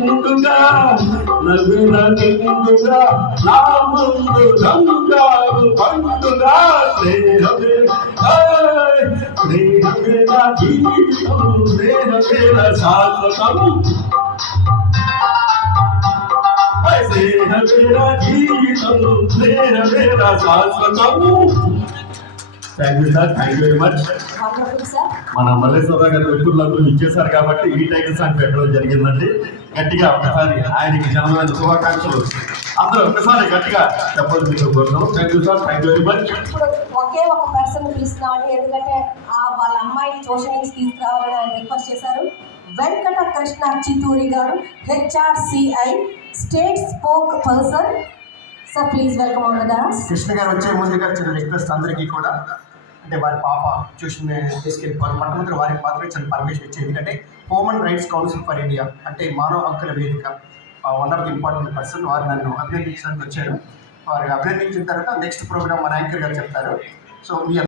నిండుగా నవ్వుల నిండుగా నా ముందు రంగారు పండుగ స్నేహమే స్నేహమే నా జీవితం స్నేహమే నా శాశ్వతం స్నేహమే నా జీవితం స్నేహమే నా శాశ్వతం. Thank you sir, thank you very much. మన మల్లేశ్వరరావు గారు వెలుగులందరూ ఇచ్చేశారు కాబట్టి ఈ టైటిల్ సాంగ్ పెట్టడం జరిగిందండి. గట్టిగా ఒకసారి ఆయనకి జన్మదిన శుభాకాంక్షలు అందరూ ఒకసారి గట్టిగా చెప్పాల్సిందిగా కోరుతున్నాం. Thank you sir, thank you very much. ఇప్పుడు ఒకే ఒక పర్సన్ పిలుస్తున్నామండి, ఎందుకంటే వాళ్ళ అమ్మాయిని ట్యూషన్ నుంచి తీసుకురావాలని ఆయన రిక్వెస్ట్ చేశారు. వెంకట కృష్ణ చిత్తూరి గారు, HRCI state spokesperson. Sir please welcome on the dance. Krishna గారు వచ్చే ముందుగా చిన్న రిక్వెస్ట్ అందరికీ కూడా, అంటే వారి పాప ట్యూషన్ తీసుకెళ్ళిపోవాలి, మొట్టమొదటి వారికి మాత్రమే చిన్న పర్మిషన్ ఇచ్చేది. ఎందుకంటే human rights council for India అంటే మానవ హక్కుల వేదిక one of the important person, వారు నన్ను అభినందించడానికి వచ్చారు. వారు అభినందించిన తర్వాత నెక్స్ట్ ప్రోగ్రామ్ మన యాంకర్ గారు చెప్తారు. సో మీ